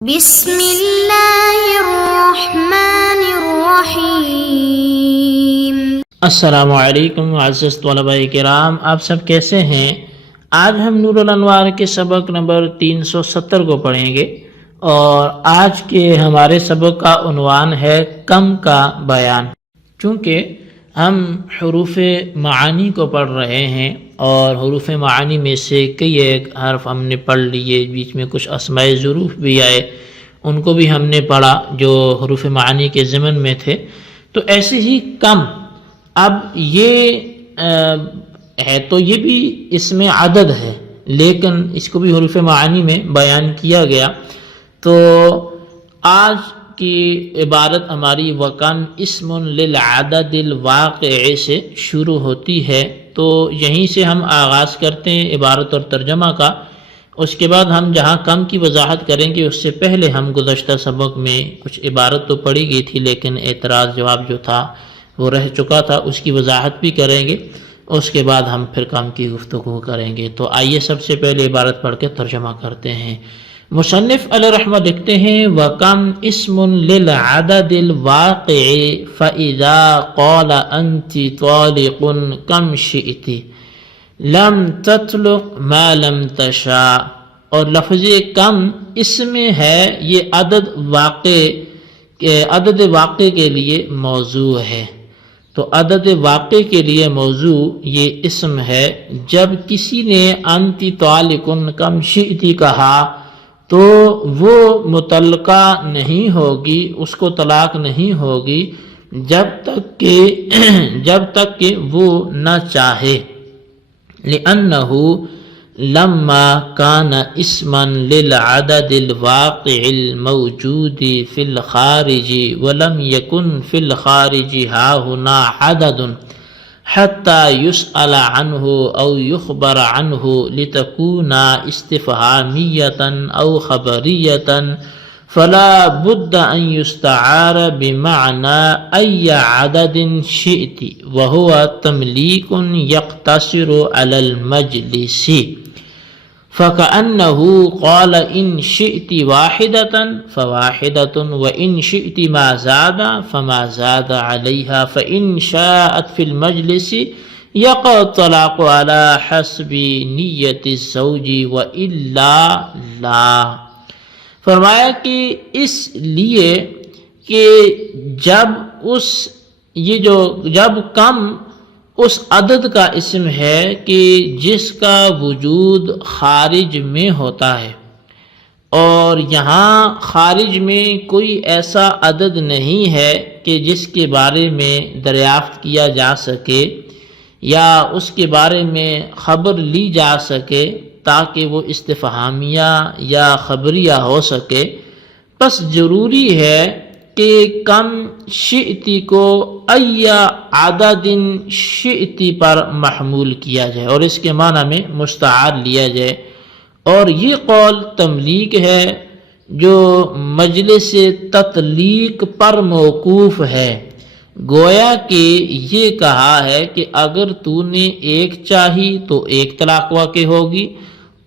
بسم اللہ الرحمن الرحیم۔ السلام علیکم معزز طلباء کرام، آپ سب کیسے ہیں؟ آج ہم نور الانوار کے سبق نمبر 370 کو پڑھیں گے، اور آج کے ہمارے سبق کا عنوان ہے کم کا بیان۔ چونکہ ہم حروف معانی کو پڑھ رہے ہیں اور حروف معانی میں سے کئی ایک حرف ہم نے پڑھ لیے، بیچ میں کچھ اسماء ظروف بھی آئے، ان کو بھی ہم نے پڑھا جو حروف معانی کے ضمن میں تھے۔ تو ایسے ہی کم، اب یہ ہے تو یہ بھی اس میں عدد ہے، لیکن اس کو بھی حروف معانی میں بیان کیا گیا۔ تو آج کی عبارت ہماری وَكَمْ اسم للعدد الواقع سے شروع ہوتی ہے، تو یہیں سے ہم آغاز کرتے ہیں عبارت اور ترجمہ کا۔ اس کے بعد ہم جہاں کم کی وضاحت کریں گے، اس سے پہلے ہم گزشتہ سبق میں کچھ عبارت تو پڑھی گئی تھی، لیکن اعتراض جواب جو تھا وہ رہ چکا تھا، اس کی وضاحت بھی کریں گے۔ اس کے بعد ہم پھر کم کی گفتگو کریں گے۔ تو آئیے سب سے پہلے عبارت پڑھ کے ترجمہ کرتے ہیں۔ مصنف علیہ رحمہ لکھتے ہیں وَكَمْ اسم للعدد الواقع فَإِذَا قَالَ أَنْتِ طَالِقٌ كَمْ شِئْتِ لم تطلق ما لم تشاء۔ اور لفظ کم اس میں ہے، یہ عدد واقع کے لیے موضوع ہے۔ تو عدد واقع کے لیے موضوع یہ اسم ہے۔ جب کسی نے انت طالقن کم شئتی کہا تو وہ متعلقہ نہیں ہوگی، اس کو طلاق نہیں ہوگی جب تک کہ وہ نہ چاہے، لأنه لما كان اسما للعدد الواقع الموجود في الخارج ولم يكن في الخارج هاهنا عدد حتى يسأل عنه أو يخبر عنه لتكون استفهامية أو خبرية، فلا بد أن يستعار بمعنى أي عدد شئت، وهو تمليك يقتصر على المجلس، فكأنه قال إن شئت واحدة فواحدة، وإن شئت ما زاد فما زاد عليها، فإن شاءت في المجلس يقع الطلاق على حسب نية الزوج وإلا لا۔ فرمایا کہ اس لیے کہ جب کم اس عدد کا اسم ہے کہ جس کا وجود خارج میں ہوتا ہے، اور یہاں خارج میں کوئی ایسا عدد نہیں ہے کہ جس کے بارے میں دریافت کیا جا سکے یا اس کے بارے میں خبر لی جا سکے تاکہ وہ استفہامیہ یا خبریہ ہو سکے، پس ضروری ہے کہ کم شئتی کو ای عدد شئتی پر محمول کیا جائے اور اس کے معنی میں مستعار لیا جائے۔ اور یہ قول تملیک ہے جو مجلس تطلیق پر موقوف ہے۔ گویا کہ یہ کہا ہے کہ اگر تو نے ایک چاہی تو ایک طلاق واقع ہوگی،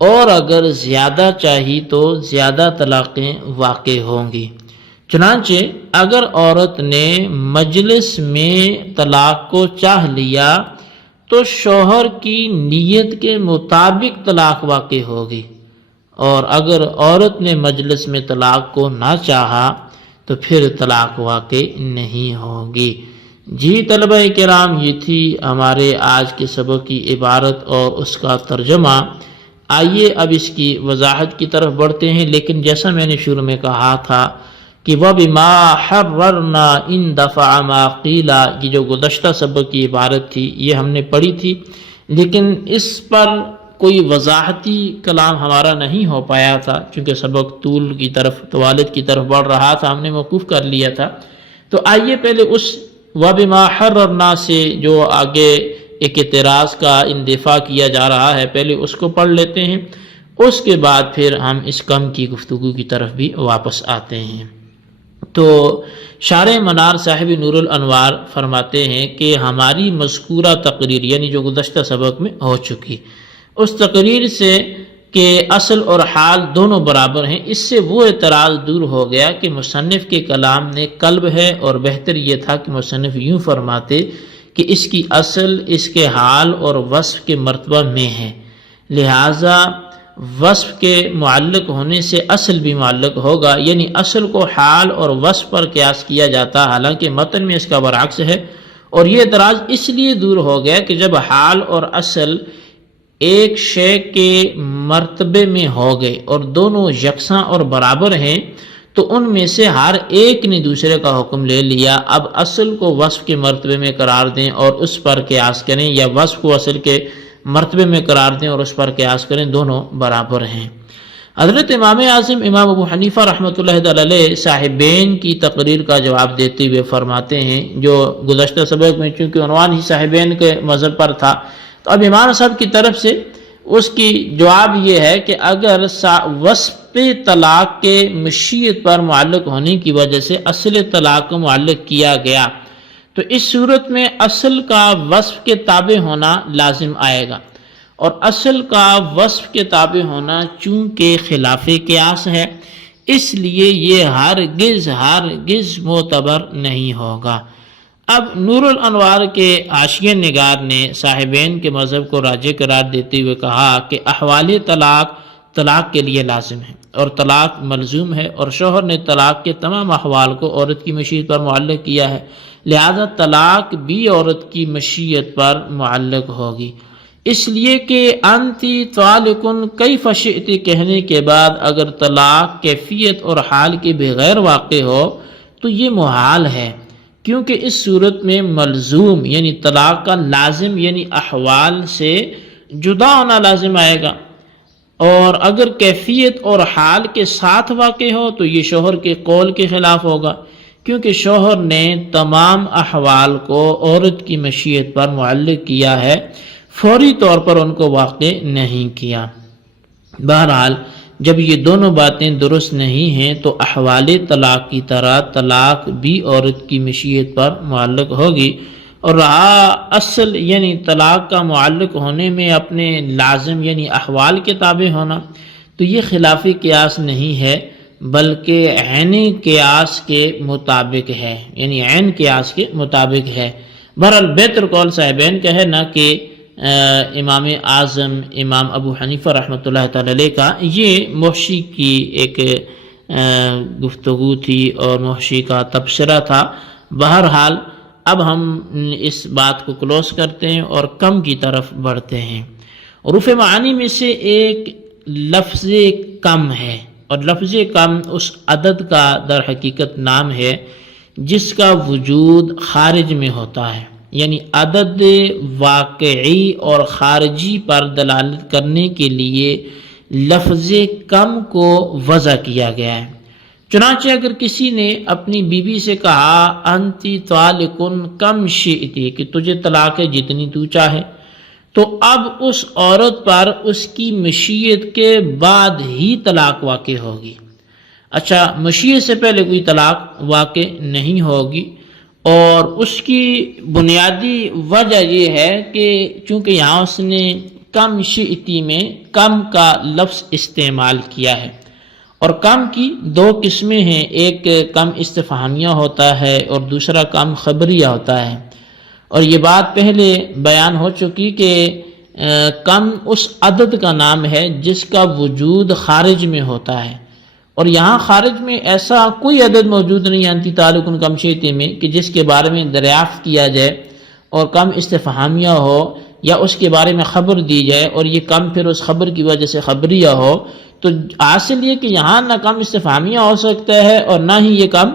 اور اگر زیادہ چاہی تو زیادہ طلاقیں واقع ہوں گی۔ چنانچہ اگر عورت نے مجلس میں طلاق کو چاہ لیا تو شوہر کی نیت کے مطابق طلاق واقع ہوگی، اور اگر عورت نے مجلس میں طلاق کو نہ چاہا تو پھر طلاق واقع نہیں ہوگی۔ جی طلبہ کرام، یہ تھی ہمارے آج کے سبق کی عبارت اور اس کا ترجمہ۔ آئیے اب اس کی وضاحت کی طرف بڑھتے ہیں، لیکن جیسا میں نے شروع میں کہا تھا کہ وَبِمَا حَرَّرْنَا إِن دَفَعَ مَا قِيلَ، یہ جو گزشتہ سبق کی عبارت تھی یہ ہم نے پڑھی تھی، لیکن اس پر کوئی وضاحتی کلام ہمارا نہیں ہو پایا تھا چونکہ سبق طوالت کی طرف بڑھ رہا تھا، ہم نے موقوف کر لیا تھا۔ تو آئیے پہلے اس وَبِمَا حَرَّرْنَا سے جو آگے ایک اعتراض کا اندفاع کیا جا رہا ہے، پہلے اس کو پڑھ لیتے ہیں، اس کے بعد پھر ہم اس کم کی گفتگو کی طرف بھی واپس آتے ہیں۔ تو شارح منار صاحب نور الانوار فرماتے ہیں کہ ہماری مذکورہ تقریر، یعنی جو گزشتہ سبق میں ہو چکی، اس تقریر سے کہ اصل اور حال دونوں برابر ہیں، اس سے وہ اعتراض دور ہو گیا کہ مصنف کے کلام میں قلب ہے، اور بہتر یہ تھا کہ مصنف یوں فرماتے کہ اس کی اصل اس کے حال اور وصف کے مرتبہ میں ہے، لہٰذا وصف کے معلق ہونے سے اصل بھی معلق ہوگا، یعنی اصل کو حال اور وصف پر قیاس کیا جاتا، حالانکہ متن میں اس کا برعکس ہے۔ اور یہ اعتراض اس لیے دور ہو گیا کہ جب حال اور اصل ایک شے کے مرتبے میں ہو گئے اور دونوں یکساں اور برابر ہیں تو ان میں سے ہر ایک نے دوسرے کا حکم لے لیا۔ اب اصل کو وصف کے مرتبے میں قرار دیں اور اس پر قیاس کریں، یا وصف کو اصل کے مرتبے میں قرار دیں اور اس پر قیاس کریں، دونوں برابر ہیں۔ حضرت امام اعظم امام ابو حنیفہ رحمۃ اللہ علیہ صاحبین کی تقریر کا جواب دیتے ہوئے فرماتے ہیں، جو گزشتہ سبق میں چونکہ عنوان ہی صاحبین کے مذہب پر تھا، تو اب امام صاحب کی طرف سے اس کی جواب یہ ہے کہ اگر وصف طلاق کے مشیت پر معلق ہونے کی وجہ سے اصل طلاق کو معلق کیا گیا تو اس صورت میں اصل کا وصف کے تابع ہونا لازم آئے گا، اور اصل کا وصف کے تابع ہونا چونکہ خلاف قیاس ہے، اس لیے یہ ہرگز معتبر نہیں ہوگا۔ اب نور الانوار کے حاشیہ نگار نے صاحبین کے مذہب کو راجح قرار دیتے ہوئے کہا کہ احوال طلاق کے لیے لازم ہے اور طلاق ملزوم ہے، اور شوہر نے طلاق کے تمام احوال کو عورت کی مشیت پر معلق کیا ہے، لہذا طلاق بھی عورت کی مشیت پر معلق ہوگی، اس لیے کہ انتی طالقن کیف شئت کہنے کے بعد اگر طلاق کیفیت اور حال کے بغیر واقع ہو تو یہ محال ہے، کیونکہ اس صورت میں ملزوم یعنی طلاق کا لازم یعنی احوال سے جدا ہونا لازم آئے گا، اور اگر کیفیت اور حال کے ساتھ واقع ہو تو یہ شوہر کے قول کے خلاف ہوگا، کیونکہ شوہر نے تمام احوال کو عورت کی مشیت پر معلق کیا ہے، فوری طور پر ان کو واقع نہیں کیا۔ بہرحال جب یہ دونوں باتیں درست نہیں ہیں تو احوال طلاق کی طرح طلاق بھی عورت کی مشیت پر معلق ہوگی، اور رہا اصل یعنی طلاق کا معلق ہونے میں اپنے لازم یعنی احوال کے تابع ہونا، تو یہ خلاف قیاس نہیں ہے بلکہ عین قیاس کے مطابق ہے، یعنی عین قیاس کے مطابق ہے۔ بہرحال بہتر قول صاحبین کا ہے نا کہ امام اعظم امام ابو حنیفہ رحمۃ اللہ تعالی علیہ کا یہ محشی کی ایک گفتگو تھی اور محشی کا تبصرہ تھا۔ بہرحال اب ہم اس بات کو کلوز کرتے ہیں اور کم کی طرف بڑھتے ہیں۔ حروف معانی میں سے ایک لفظ کم ہے، اور لفظ کم اس عدد کا در حقیقت نام ہے جس کا وجود خارج میں ہوتا ہے، یعنی عدد واقعی اور خارجی پر دلالت کرنے کے لیے لفظ کم کو وضع کیا گیا ہے۔ چنانچہ اگر کسی نے اپنی بیوی سے کہا انتی طالقن کم شئتی کہ تجھے طلاق ہے جتنی تو چاہے، تو اب اس عورت پر اس کی مشیت کے بعد ہی طلاق واقع ہوگی۔ اچھا، مشیت سے پہلے کوئی طلاق واقع نہیں ہوگی، اور اس کی بنیادی وجہ یہ ہے کہ چونکہ یہاں اس نے کم شئتی میں کم کا لفظ استعمال کیا ہے، اور کم کی دو قسمیں ہیں، ایک کم استفہامیہ ہوتا ہے اور دوسرا کم خبریہ ہوتا ہے، اور یہ بات پہلے بیان ہو چکی کہ کم اس عدد کا نام ہے جس کا وجود خارج میں ہوتا ہے، اور یہاں خارج میں ایسا کوئی عدد موجود نہیں انتی تعلقن کم شئتی میں کہ جس کے بارے میں دریافت کیا جائے اور کم استفہامیہ ہو یا اس کے بارے میں خبر دی جائے اور یہ کم پھر اس خبر کی وجہ سے خبریہ ہو، تو حاصل یہ کہ یہاں نہ کم استفہامیہ ہو سکتا ہے اور نہ ہی یہ کم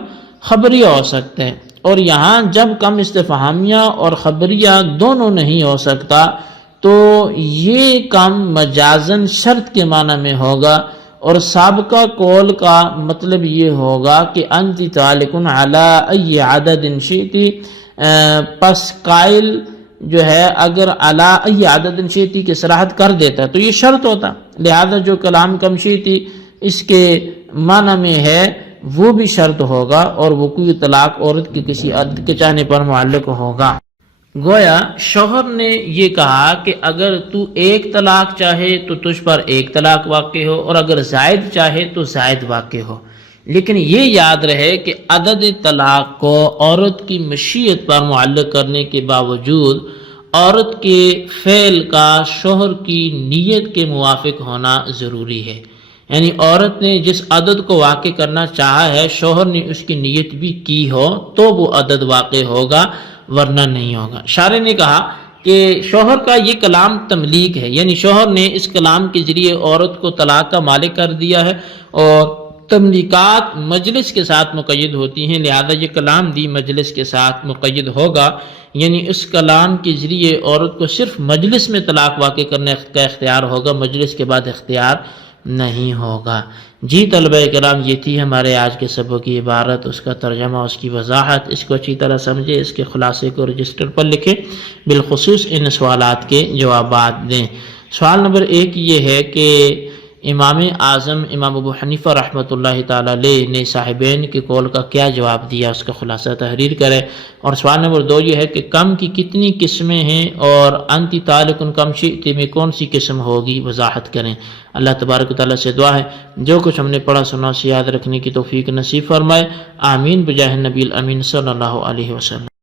خبریہ ہو سکتا ہے، اور یہاں جب کم استفہامیہ اور خبریہ دونوں نہیں ہو سکتا تو یہ کم مجازن شرط کے معنی میں ہوگا، اور سابقہ قول کا مطلب یہ ہوگا کہ انتی طالقن علی ای عدد شئتی، پس قائل جو ہے اگر علی ای عدد شئتی کی صراحت کر دیتا تو یہ شرط ہوتا، لہذا جو کلام کم شئتی اس کے معنی میں ہے وہ بھی شرط ہوگا، اور وقوع طلاق عورت کی کسی عدد کے چاہنے پر معلق ہوگا۔ گویا شوہر نے یہ کہا کہ اگر تو ایک طلاق چاہے تو تجھ پر ایک طلاق واقع ہو، اور اگر زائد چاہے تو زائد واقع ہو، لیکن یہ یاد رہے کہ عدد طلاق کو عورت کی مشیت پر معلق کرنے کے باوجود عورت کے فعل کا شوہر کی نیت کے موافق ہونا ضروری ہے۔ یعنی عورت نے جس عدد کو واقع کرنا چاہا ہے، شوہر نے اس کی نیت بھی کی ہو تو وہ عدد واقع ہوگا، ورنہ نہیں ہوگا۔ شارح نے کہا کہ شوہر کا یہ کلام تملیک ہے، یعنی شوہر نے اس کلام کے ذریعے عورت کو طلاق کا مالک کر دیا ہے، اور تملیکات مجلس کے ساتھ مقید ہوتی ہیں، لہذا یہ کلام بھی مجلس کے ساتھ مقید ہوگا، یعنی اس کلام کے ذریعے عورت کو صرف مجلس میں طلاق واقع کرنے کا اختیار ہوگا، مجلس کے بعد اختیار نہیں ہوگا۔ جی طلبہ کرام، یہ تھی ہمارے آج کے سبق کی عبارت، اس کا ترجمہ، اس کی وضاحت، اس کو اچھی طرح سمجھے، اس کے خلاصے کو رجسٹر پر لکھیں، بالخصوص ان سوالات کے جوابات دیں۔ سوال نمبر 1 یہ ہے کہ امام اعظم امام ابو حنیفہ رحمۃ اللہ تعالی علیہ نے صاحبین کے قول کا کیا جواب دیا، اس کا خلاصہ تحریر کریں۔ اور سوال نمبر 2 یہ ہے کہ کم کی کتنی قسمیں ہیں، اور انتی طالق کم شئت میں کون سی قسم ہوگی، وضاحت کریں۔ اللہ تبارک و تعالیٰ سے دعا ہے جو کچھ ہم نے پڑھا سنا اسے یاد رکھنے کی توفیق نصیب فرمائے، آمین بجاہ نبی الامین صلی اللہ علیہ وسلم۔